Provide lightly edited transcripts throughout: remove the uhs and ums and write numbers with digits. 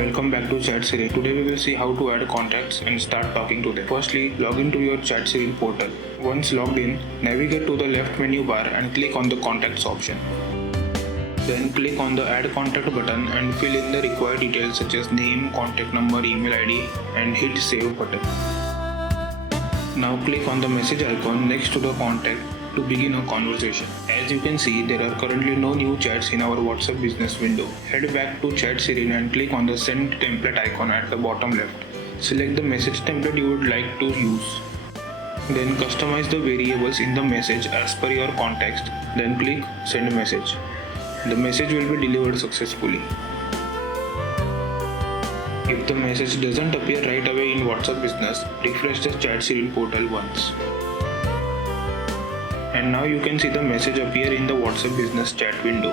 welcome back to ChatSerene. Today we will see how to add contacts and start talking to them. Firstly, log into your ChatSerene portal. Once logged in, navigate to the left menu bar and click on the contacts option. Then click on the add contact button and fill in the required details such as name, contact number, email ID and hit save button. Now click on the message icon next to the contact to begin a conversation. As you can see, there are currently no new chats in our WhatsApp business window. Head back to ChatSerene and click on the send template icon at the bottom left. Select the message template you would like to use. Then customize the variables in the message as per your context. Then click send message. The message will be delivered successfully. If the message doesn't appear right away in WhatsApp business, refresh the ChatSerene portal once. And now you can see the message appear in the WhatsApp business chat window.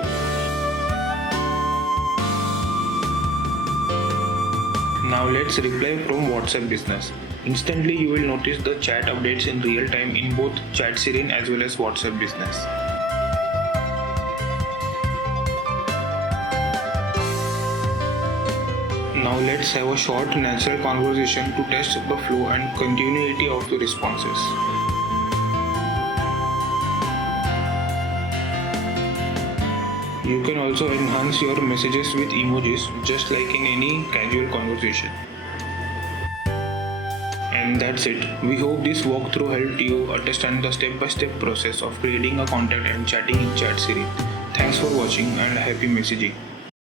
Now let's reply from WhatsApp business. Instantly you will notice the chat updates in real time in both ChatSerene as well as WhatsApp business. Now let's have a short natural conversation to test the flow and continuity of the responses. You can also enhance your messages with emojis just like in any casual conversation. And that's it. We hope this walkthrough helped you understand the step-by-step process of creating a contact and chatting in ChatSerene. Thanks for watching and happy messaging.